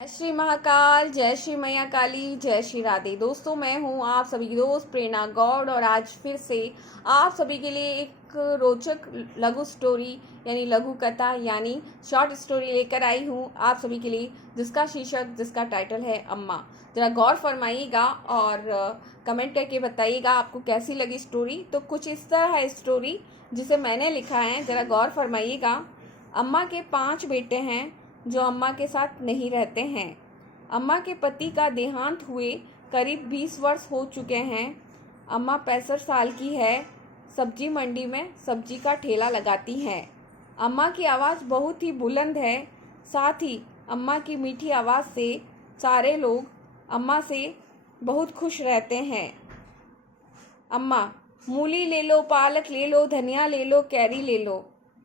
जय श्री महाकाल, जय श्री मैया काली, जय श्री राधे। दोस्तों, मैं हूं आप सभी की दोस्त प्रेरणा गौड़ और आज फिर से आप सभी के लिए एक रोचक लघु स्टोरी यानी लघु कथा यानी शॉर्ट स्टोरी लेकर आई हूं आप सभी के लिए, जिसका टाइटल है अम्मा। ज़रा गौर फरमाइएगा और कमेंट करके बताइएगा आपको कैसी लगी स्टोरी। तो कुछ इस तरह है स्टोरी जिसे मैंने लिखा है, ज़रा गौर फरमाइएगा। अम्मा के 5 बेटे हैं जो अम्मा के साथ नहीं रहते हैं। अम्मा के पति का देहांत हुए करीब 20 वर्ष हो चुके हैं। अम्मा 65 साल की है। सब्जी मंडी में सब्जी का ठेला लगाती हैं। अम्मा की आवाज़ बहुत ही बुलंद है। साथ ही अम्मा की मीठी आवाज़ से सारे लोग अम्मा से बहुत खुश रहते हैं। अम्मा, मूली ले लो, पालक ले लो, धनिया ले लो, कैरी ले लो।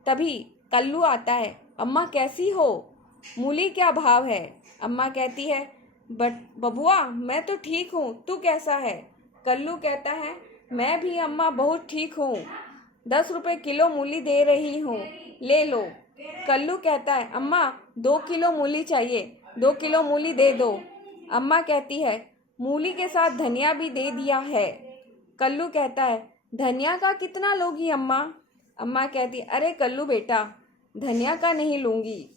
तभी कल्लू आता है। अम्मा कैसी हो? मूली क्या भाव है? अम्मा कहती है, बट बबुआ मैं तो ठीक हूँ, तू कैसा है? कल्लू कहता है, मैं भी अम्मा बहुत ठीक हूँ। 10 रुपए किलो मूली दे रही हूँ, ले लो। कल्लू कहता है, अम्मा 2 किलो मूली चाहिए, 2 किलो मूली दे दो। अम्मा कहती है, मूली के साथ धनिया भी दे दिया है। कल्लू कहता है, धनिया का कितना लोगी अम्मा? अम्मा कहती है, अरे कल्लू बेटा, धनिया का नहीं लूँगी।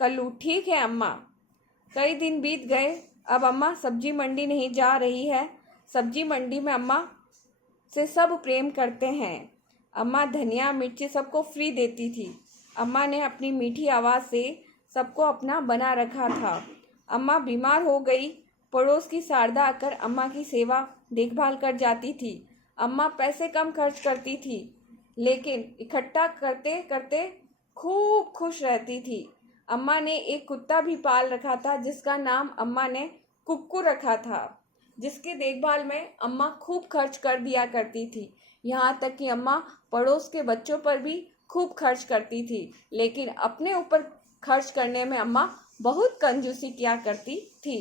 कल्लू, ठीक है अम्मा। कई दिन बीत गए। अब अम्मा सब्जी मंडी नहीं जा रही है। सब्जी मंडी में अम्मा से सब प्रेम करते हैं। अम्मा धनिया मिर्ची सबको फ्री देती थी। अम्मा ने अपनी मीठी आवाज़ से सबको अपना बना रखा था। अम्मा बीमार हो गई। पड़ोस की शारदा आकर अम्मा की सेवा देखभाल कर जाती थी। अम्मा पैसे कम खर्च करती थी, लेकिन इकट्ठा करते करते खूब खुश रहती थी। अम्मा ने एक कुत्ता भी पाल रखा था जिसका नाम अम्मा ने कुक्कू रखा था, जिसकी देखभाल में अम्मा खूब खर्च कर दिया करती थी। यहाँ तक कि अम्मा पड़ोस के बच्चों पर भी खूब खर्च करती थी, लेकिन अपने ऊपर खर्च करने में अम्मा बहुत कंजूसी किया करती थी।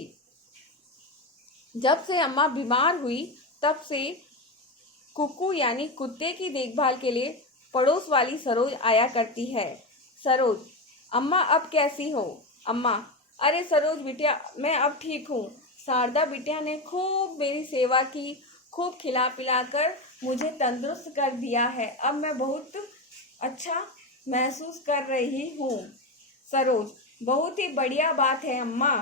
जब से अम्मा बीमार हुई तब से कुक्कू यानी कुत्ते की देखभाल के लिए पड़ोस वाली सरोज आया करती है। सरोज, अम्मा अब कैसी हो? अम्मा, अरे सरोज बिटिया, मैं अब ठीक हूँ। शारदा बिटिया ने खूब मेरी सेवा की, खूब खिला पिला कर मुझे तंदुरुस्त कर दिया है। अब मैं बहुत अच्छा महसूस कर रही हूँ। सरोज, बहुत ही बढ़िया बात है अम्मा।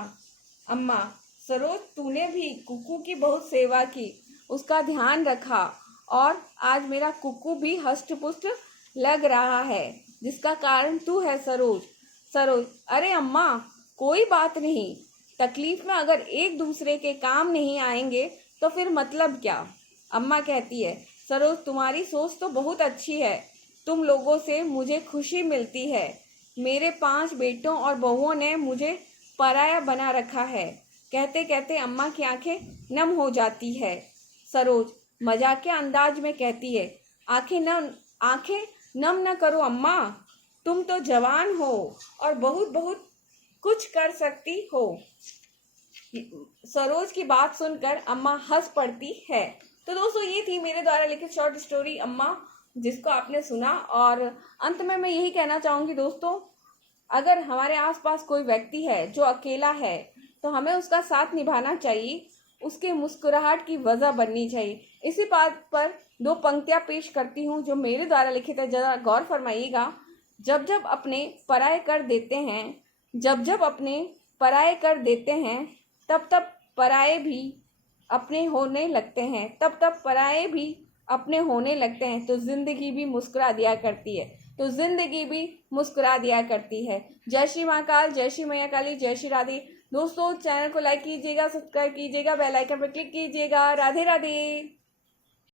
अम्मा, सरोज तूने भी कुक्कू की बहुत सेवा की, उसका ध्यान रखा और आज मेरा कुक्कू भी हष्ट पुष्ट लग रहा है, जिसका कारण तू है सरोज। सरोज, अरे अम्मा कोई बात नहीं। तकलीफ में अगर एक दूसरे के काम नहीं आएंगे तो फिर मतलब क्या? अम्मा कहती है, सरोज तुम्हारी सोच तो बहुत अच्छी है। तुम लोगों से मुझे खुशी मिलती है। मेरे 5 बेटों और बहुओं ने मुझे पराया बना रखा है। कहते कहते अम्मा की आंखें नम हो जाती है। सरोज मजाकिया अंदाज में कहती है, आंखें नम न करो अम्मा, तुम तो जवान हो और बहुत बहुत कुछ कर सकती हो। सरोज की बात सुनकर अम्मा हंस पड़ती है। तो दोस्तों, ये थी मेरे द्वारा लिखित शॉर्ट स्टोरी अम्मा, जिसको आपने सुना। और अंत में मैं यही कहना चाहूँगी दोस्तों, अगर हमारे आसपास कोई व्यक्ति है जो अकेला है तो हमें उसका साथ निभाना चाहिए, उसके मुस्कुराहट की वजह बननी चाहिए। इसी बात पर 2 पंक्तियाँ पेश करती हूँ जो मेरे द्वारा लिखित है, ज़रा गौर फरमाइएगा। जब जब अपने पराये कर देते हैं, जब जब अपने पराये कर देते हैं, तब तब पराये भी अपने होने लगते हैं, तब तब पराये भी अपने होने लगते हैं। तो जिंदगी भी मुस्कुरा दिया करती है, तो जिंदगी भी मुस्कुरा दिया करती है। जय श्री महाकाल, जय श्री मैया काली, जय श्री राधे। दोस्तों, चैनल को लाइक कीजिएगा, सब्सक्राइब कीजिएगा, बेल आइकन पर क्लिक कीजिएगा। राधे राधे।